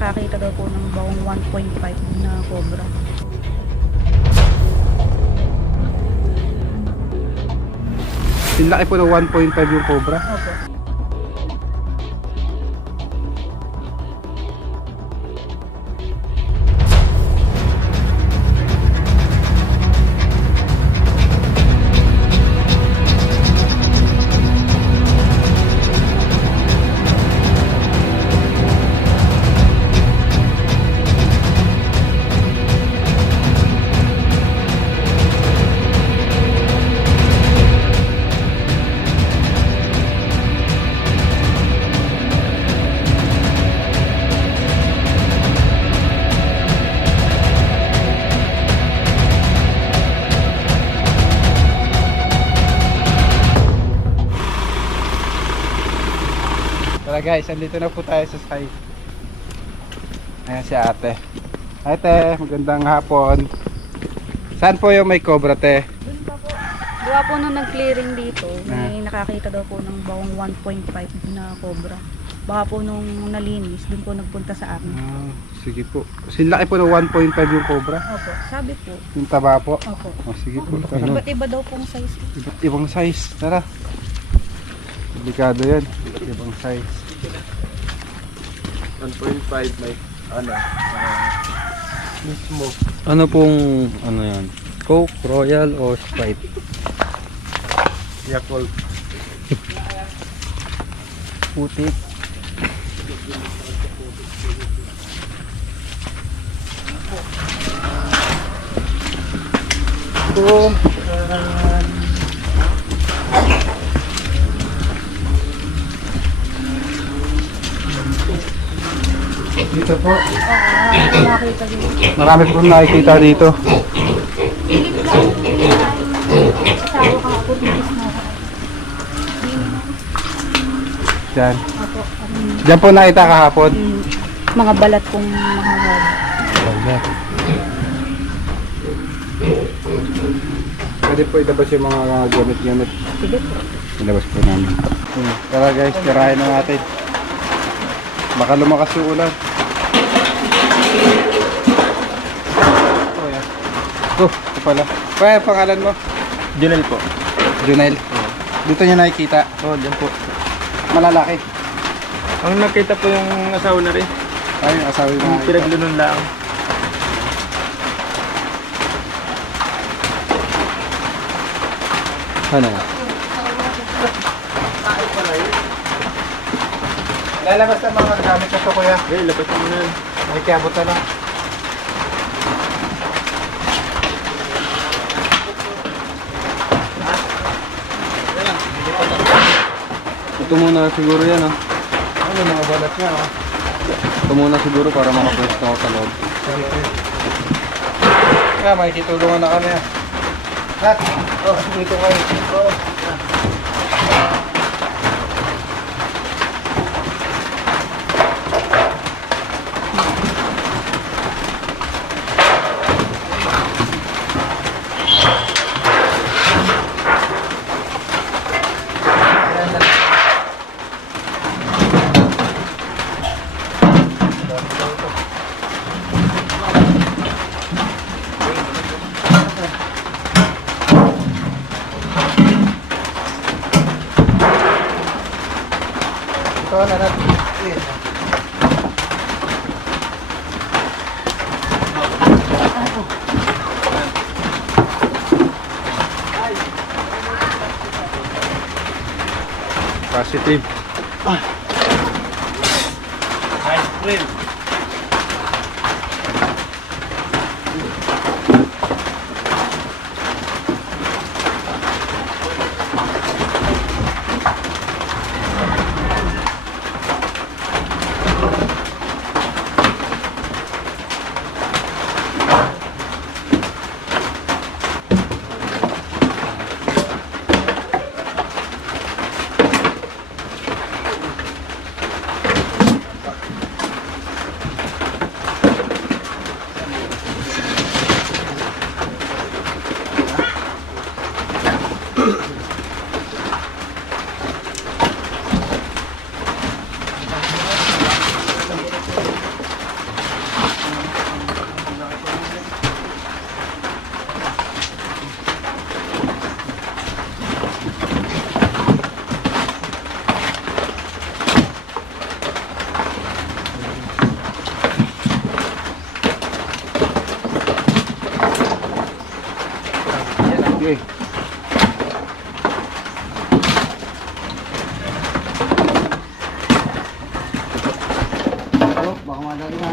nakakita daw po ng bawang 1.5 na cobra. Laki po ng 1.5 yung cobra. Opo. Tara guys, andito na po tayo sa site. Ayan si ate. Ate, magandang hapon. Saan po yung may cobra, te? Doon pa po. Gawa po nung nag-clearing dito, may nakakita daw po ng bawang 1.5 na cobra. Baka po nung nalinis, doon po nagpunta sa amin. Sige po. Laki po ng 1.5 yung cobra. Opo, sabi po. Yung taba po. Opo. Sige po. Tara. Iba't iba daw pong size. Iba't ibang size. Tara. Delikado yan. Iba't ibang size. 1.5 may ano mismo. Ano pong ano yan? Coke, Royal o Sprite? Yakult. Putik. Ito. Dito po. Nakakita dito. Marami po nakikita dito. Pilip lang yung asawa ka po, titis na ako. Diyan. Opo. Diyan po nakita kahapon. Mga balat kong mahahab. Pwede po ilabas yung mga gamit-gamit. Sige po. Ilabas po namin. Tara guys, tirahin na natin. Baka lumakas yung ulan. Ito pala. Kaya pangalan mo? Junel po. Junel. Dito niya nakikita. Oh, diyan po. Malalaki. Ang nakita po yung asawa na rin. Ay, yung asawa yung Yung nakikita. pinaglunon lang. Ano? Lalabas na mga gamit na ito kuya. Eh, labas mo na. Nakikiabot na lang. Ito muna siguro yan ah. Ano mga balat niya oh. Ito muna siguro para makapwesto ako sa loob. Kaya makikitulungan na kami ah. Lahat. Oh, dito kayo. Oh. Ito na natin. Positive. Ice cream. Okay. Oh, baka madali na.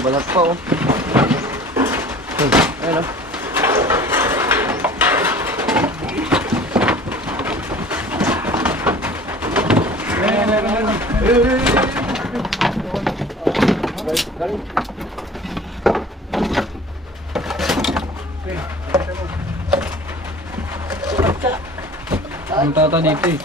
Balat pa oh. Ayun oh. Ang tata dito eh.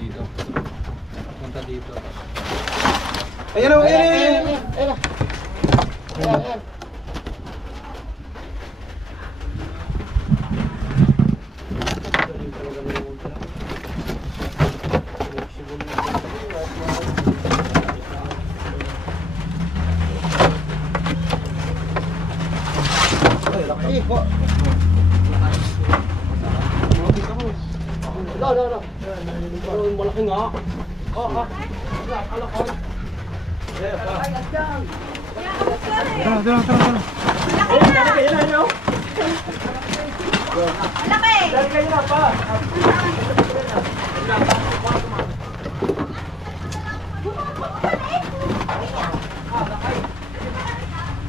Dito. Punta dito. Ayan o, ayan.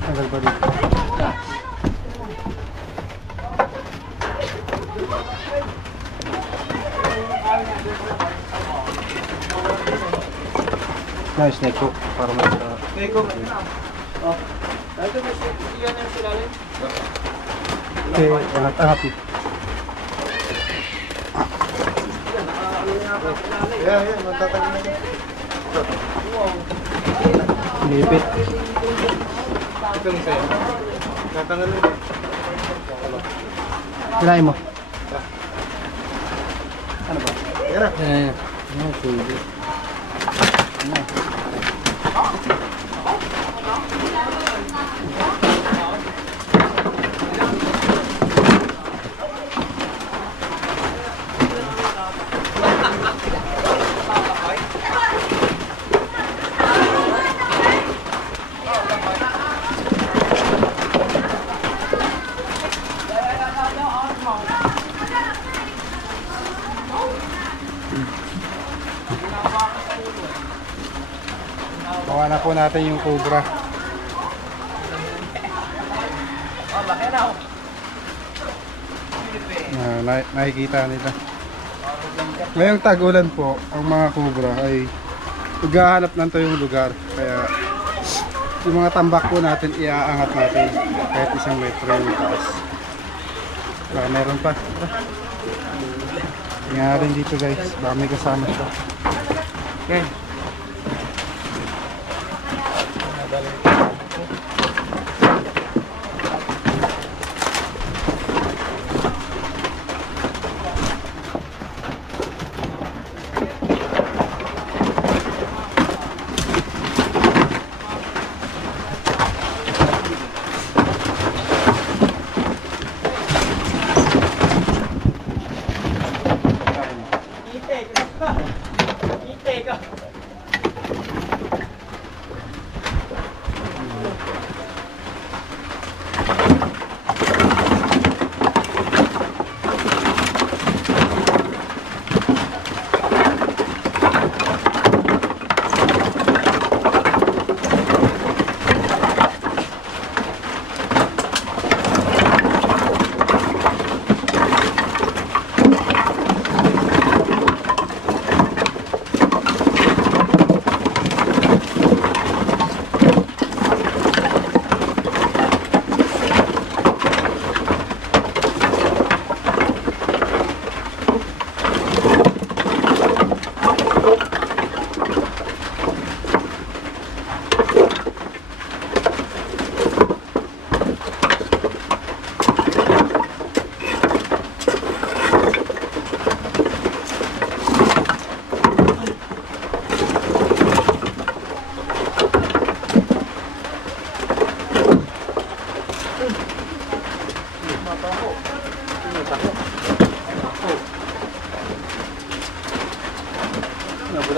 Tagal pa dito. Nice, snake hook. Para mas snake hook. Oh. Dito may iyan yung silalim. Okay, angat-angat. Yeah, matatanggal na. Nipit. Ito yung sa'yo. Tatanggal na. Kinain mo. Ano ba? Yan na. Ayan. Ano, pwede. Bawa na po natin yung cobra. Nakikita nila. Ngayong tag-ulan po, ang mga cobra ay naghahanap ng yung lugar. Kaya yung mga tambak po natin, iaangat natin kahit 1 metro yung taas. Baka meron pa. Tingnan rin dito guys, baka may kasama siya. Okay.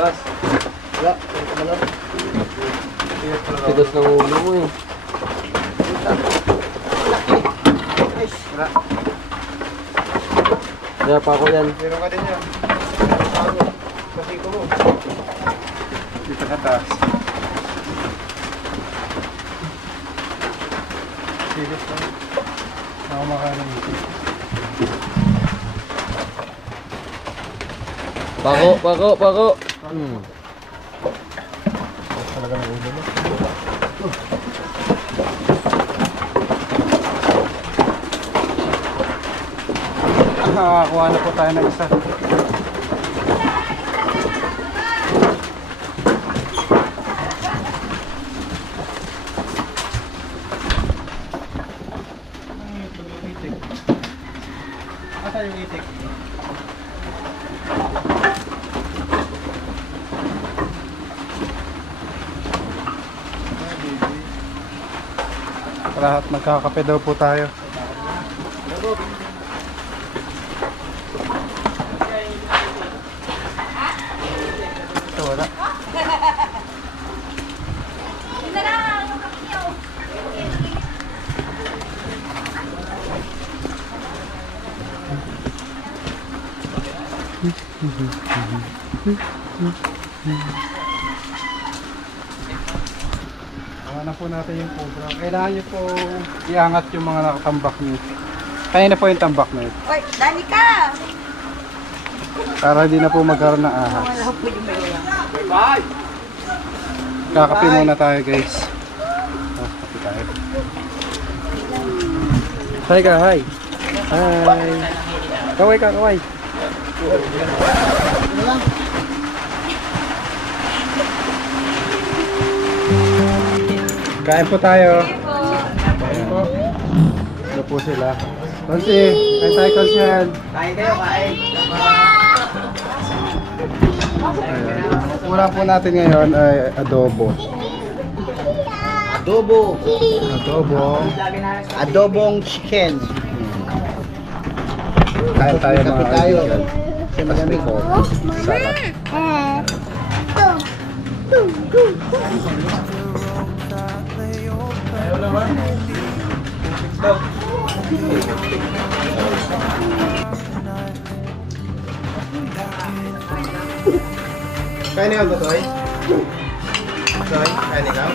Tigas. Tigas ng ulo mo eh. Kaya pa ako yan. Meron ka din yan. Kasi ko mo. Dito ka taas. Serious lang. Nakamakain ng ito. Pako. Talaga ng ulo mo. Nakakuha na po tayo ng isa. Asa yung itik? Lahat magkakape daw po tayo. Ito wala. Awan na po natin yung cobra. Kailangan nyo po iangat yung mga nakatambak nyo. Kaya na po yung tambak na ito. Oy, dali ka! Para hindi na po magkaroon ng ahas. Wala po yung may Kakape muna tayo guys. Kape tayo. Hi ka, hi. Hi. Kaway ka, kaway. Kain po tayo. Kain po. Ano po sila? Konsi, kain tayo konsihan. Kain kayo, kain. Ayan. Ulam po natin ngayon ay adobo. Adobo. Adobong chicken. Kain tayo mga Kape tayo. kaibigan. Kasi malamig. Sarap. Kain ikaw ba, Toy? Toy, kain ikaw?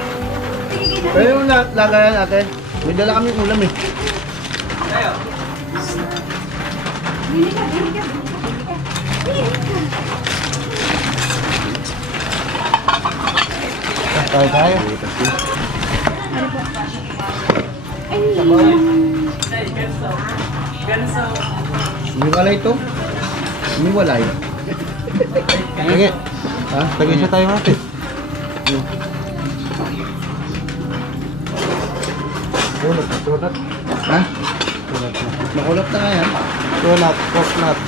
Kaya yung lagayan natin. May dala kami ulam eh. Kain tayo. Umiwalay ito. Umiwalay. Sige. Ha? Tag-isa tayo natin. Donut. Ha? Makulap na nga yan. Donut. Coconut.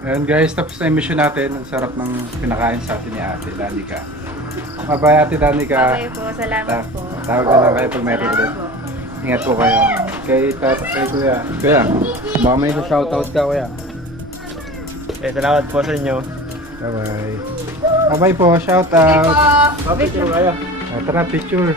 Ayan guys, tapos na yung mission natin. Ang sarap ng pinakain sa atin ni Ate Danica. Mabay Ate Danica. Okay po, salamat po. Tawag na lang kayo pag mayroon ulit. Salamat po. Ingat po kayo. Kay Kuya. Kuya, baka may shoutout ka, kuya. Salamat po sa inyo. Bye-bye. Bye-bye po. Shout out. Picture Tara, picture. nga.